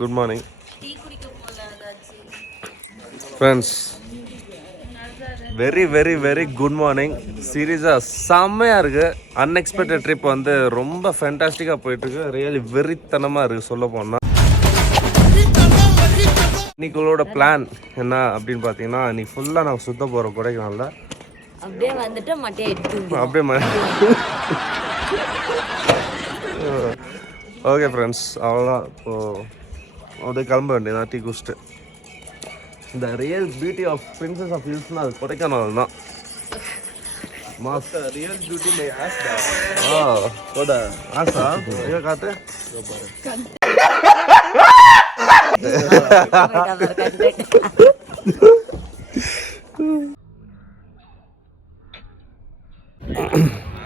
Good morning friends. Very very very good morning. சீரியஸாக செம்மையாக இருக்குது. அன்எக்ஸ்பெக்டட் ட்ரிப் வந்து ரொம்ப ஃபேண்டாஸ்டிக்காக போயிட்டுருக்கு. ரியலி வெறித்தனமாக இருக்குது சொல்ல போனால். இன்னைக்குள்ளோட பிளான் என்ன அப்படின்னு பார்த்தீங்கன்னா, இன்னைக்கு ஃபுல்லாக நான் சுத்த போகிறோம் கொடைக்கானல்ல. அப்படியே வந்துட்டு அப்படியே ஓகே ஃப்ரெண்ட்ஸ், அவ்வளோதான். இப்போது அப்படியே கிளம்ப வேண்டியதான் டீ குடிச்சிட்டு. இந்த real beauty of princess of ஹில்ஸ்னால் அது கொடைக்கானல் தான். மாஸ்டர் ரியல் பியூட்டி மை ஆஸ்டா. போட ஆஸ்டா எங்க காட்டு.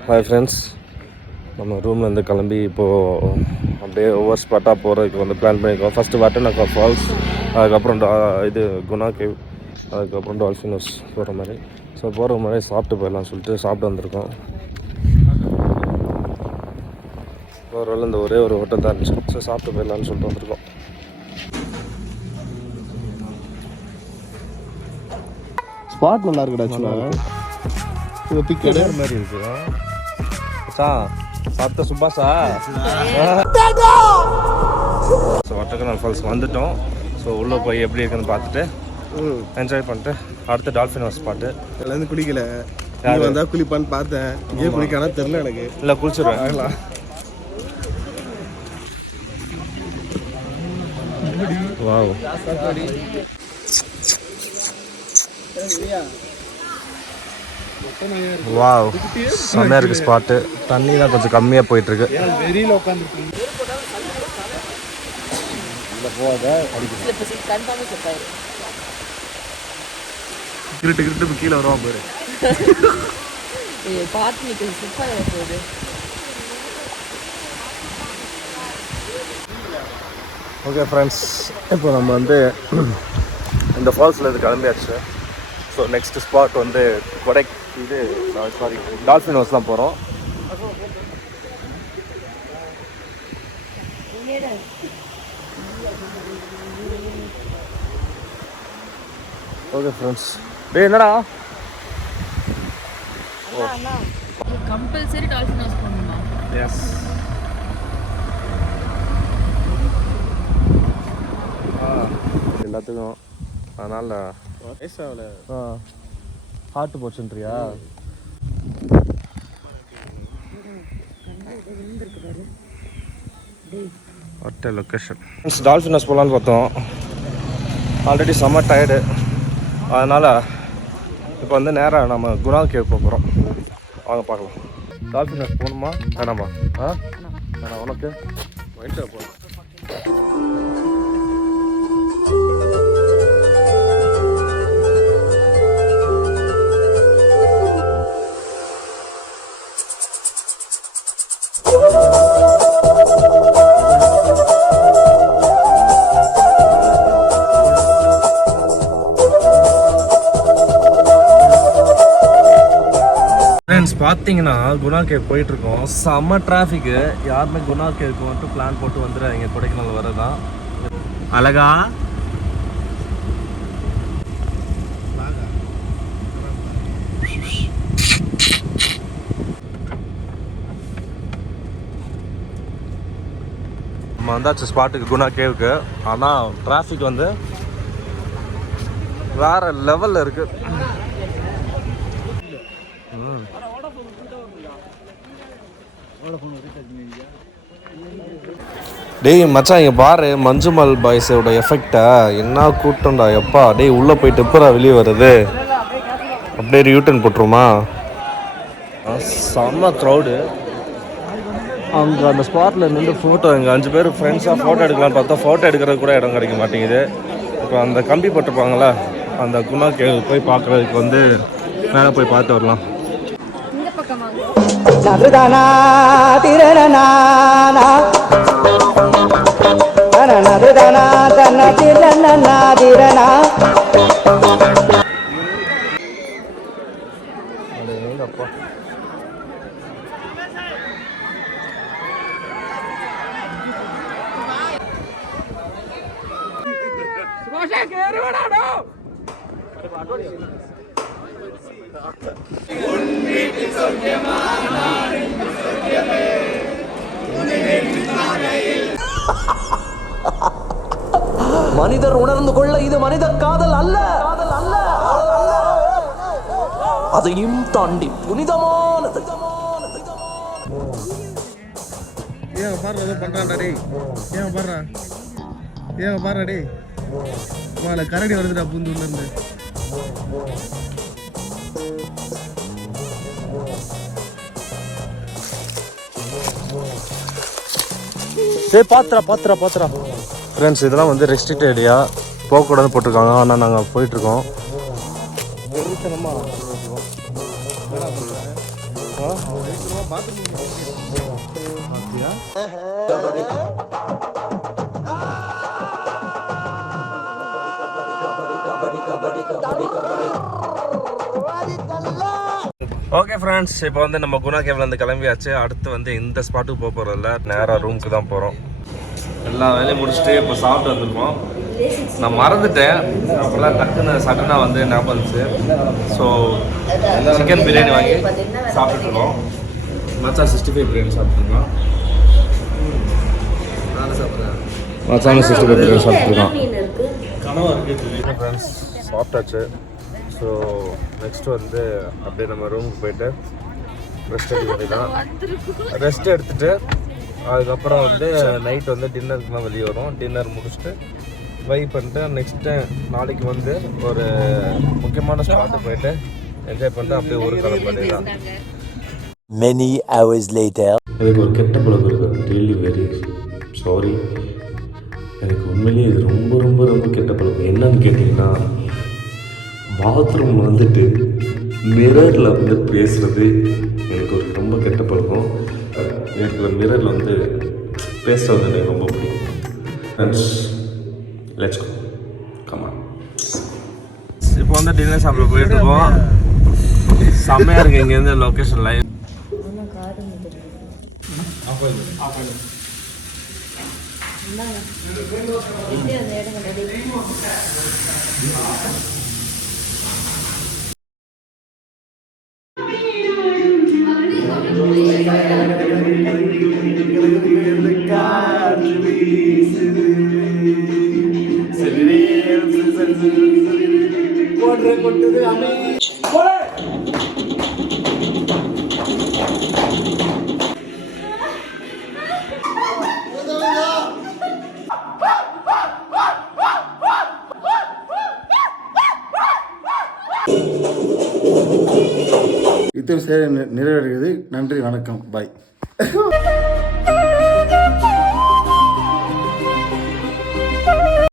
ஹாய் ஃப்ரெண்ட்ஸ், நம்ம ரூம்லேருந்து கிளம்பி இப்போது அப்படியே ஒவ்வொரு ஸ்பாட்டாக போகிறதுக்கு வந்து பிளான் பண்ணியிருக்கோம். ஃபஸ்ட்டு வட்டனக்கா ஃபால்ஸ், அதுக்கப்புறம் இது குணா கேவ், அதுக்கப்புறம் டால்ஃபின் ஹவுஸ் போகிற மாதிரி. ஸோ போகிற மாதிரி சாப்பிட்டு போயிடலாம்னு சொல்லிட்டு சாப்பிட்டு வந்திருக்கோம். ஒரு வேளை இந்த ஒரே ஒரு ஹோட்டல் தான் இருந்துச்சு. ஸோ சாப்பிட்டு போயிடலான்னு சொல்லிட்டு வந்திருக்கோம். ஸ்பாட் நல்லா இருக்குடா. ஆக்சுவலாக பிக்கெட் மாதிரி இருக்குதா சாப்பிட்ட சுபாஷா. ஸோ வட்டக்கனால் ஃபால்ஸ் வந்துட்டோம். ஸோ உள்ளே போய் எப்படி இருக்குன்னு பார்த்துட்டு என்ஜாய் பண்ணிட்டு அடுத்து டால்ஃபின் ஹவுஸ் ஸ்பாட்டு. இதுலேருந்து குளிக்கல, வந்தால் குளிப்பான்னு பார்த்தேன். ஏன் குளிக்கானா தெரில எனக்கு. இல்லை குளிச்சிடுவேன். வாவ் வாவ், செம்மையாக இருக்குது ஸ்பாட்டு. தண்ணி தான் கொஞ்சம் கம்மியாக போயிட்டுருக்கு. வெறியில் உட்காந்துருக்கு. கிரிட்டு கீழே வருவான் போயிரு. ஓகே ஃப்ரெண்ட்ஸ், இப்போ நம்ம வந்து இந்த ஃபால்ஸில் இது கிளம்பியாச்சு. ஸோ நெக்ஸ்ட் ஸ்பாட் வந்து டால்ஃபின் ஹவுஸ் தான் போகிறோம். Okay friends. டேய் என்னடா கம்பல்சரி டால்ஃபின் ஹவுஸ் போகணுமா? எஸ். எல்லாத்துக்கும் அதனால் ஹார்ட் போச்சுன்றியா? ஒட்ட லொக்கேஷன். டால்ஃபின் ஹவுஸ் போகலான்னு பார்த்தோம். ஆல்ரெடி செம்ம டயர்டு. அதனால் இப்போ வந்து நேராக நம்ம குணா கேவ் போகிறோம். வாங்க பார்க்கலாம். டால்ஃபின் ஹவுஸ் போகணுமா வேணாமா? வேணாம். உனக்கு ஒயிட் ஷாப் போகலாம். பார்த்தீங்கன்னா குணா கேவ் போயிட்டுருக்கோம். செம்ம டிராஃபிக்கு. யாருமே குணா கேவுக்கு வந்துட்டு பிளான் போட்டு வந்துடுறாங்க. கொடைக்கானல் வரதான் அழகா. நம்ம வந்தாச்சு ஸ்பாட்டுக்கு குணா கேவுக்கு. ஆனால் டிராஃபிக் வந்து வேற லெவலில் இருக்குது. டேய் மச்சான், இங்கே பாரு மஞ்சுமல் பாய்ஸோட எஃபெக்டா. என்ன கூட்டம்டா எப்பா. டேய் உள்ளே போயிட்டு எப்பரா வெளியே வருது. அப்படியே யூட்டன் போட்டுருமா? செம்ம க்ரௌடு. அங்கே அந்த ஸ்பாட்டில் நின்று ஃபோட்டோ, எங்கள் 5 பேர் ஃப்ரெண்ட்ஸாக ஃபோட்டோ எடுக்கலாம்னு பார்த்தா ஃபோட்டோ எடுக்கிறது கூட இடம் கிடைக்க மாட்டேங்குது. இப்போ அந்த கம்பி போட்டிருப்பாங்களா, அந்த குணா கேவ் போய் பார்க்குறதுக்கு வந்து மேலே போய் பார்த்து வரலாம். நதுதானா திரணனா நதுதானா தன திரணனா திரணா. மனிதர் உணர்ந்து கொள்ள இது மனித காதல் அல்ல, அதையும் தாண்டி புனிதமானது. ஏன் பாரு ஏதோ பண்றான்டா டேய், ஏன் பாடுறா, ஏன் பாடுறா டேய், மேல கரடி வருதுடா பூந்தூர்ல இருந்து. பாத்திரா ஃப்ரெண்ட்ஸ், இதெல்லாம் வந்து ரெஸ்ட்ரிக்ட் ஏரியா, போகக்கூடாதுன்னு போட்டிருக்காங்க. ஆனால் நாங்கள் போயிட்டுருக்கோம். ஓகே ஃப்ரெண்ட்ஸ், இப்போ வந்து நம்ம குணா கேவ்ல இருந்து கிளம்பியாச்சு. அடுத்து வந்து இந்த ஸ்பாட்டுக்கு போக போகிறதில்ல, நேராக ரூமுக்கு தான் போகிறோம். எல்லா வேலையும் முடிச்சுட்டு இப்போ சாப்பிட்டு வந்துருக்கோம். நான் மறந்துட்டேன், அப்போல்லாம் டக்குன்னு சடனாக வந்து ஞாபகம் இருந்துச்சு. ஸோ சிக்கன் பிரியாணி வாங்கி சாப்பிட்டுருக்கோம். மச்சான் 65 பிரியாணி சாப்பிட்ருக்கோம். மச்சான் 65 பிரியாணி சாப்பிட்ருக்கோம். ஃப்ரெண்ட்ஸ் சாப்பிட்டாச்சு. ஸோ நெக்ஸ்ட்டு வந்து அப்படியே நம்ம ரூமுக்கு போயிட்டு ரெஸ்ட் எடுக்க வேண்டியதான். ரெஸ்ட் எடுத்துகிட்டு அதுக்கப்புறம் வந்து நைட் வந்து டின்னருக்கு தான் வெளியே வரும். டின்னர் முடிச்சுட்டு வைப் பண்ணிட்டு நெக்ஸ்ட்டு நாளைக்கு வந்து ஒரு முக்கியமான ஸ்பாட்டு போயிட்டு என்ஜாய் பண்ணிட்டு அப்படியே ஒரு கிளம்ப வேண்டியதான். Many hours later. எனக்கு ஒரு கெட்ட பழக்கம் இருக்குது. Really very sorry. எனக்கு உண்மையிலேயே இது ரொம்ப ரொம்ப ரொம்ப கெட்ட பழக்கம். என்னன்னு கேட்டிங்கன்னா, பாத்ரூம் வந்துட்டு மிரரில் வந்து பேசுகிறது எனக்கு ஒரு ரொம்ப கெட்ட பழக்கம். எனக்கு மிரரில் வந்து பேசுகிறது எனக்கு ரொம்ப பிடிக்கும். Friends, let's go, come on. இப்போ வந்து டின்னர் சாப்பிட போயிட்டு இருக்கோம். செம்மையாக இருக்குது இங்கேருந்து லொக்கேஷன் லைவ். இத்தனை சேவை நிறைவேறுகிறது. நன்றி, வணக்கம், பாய்.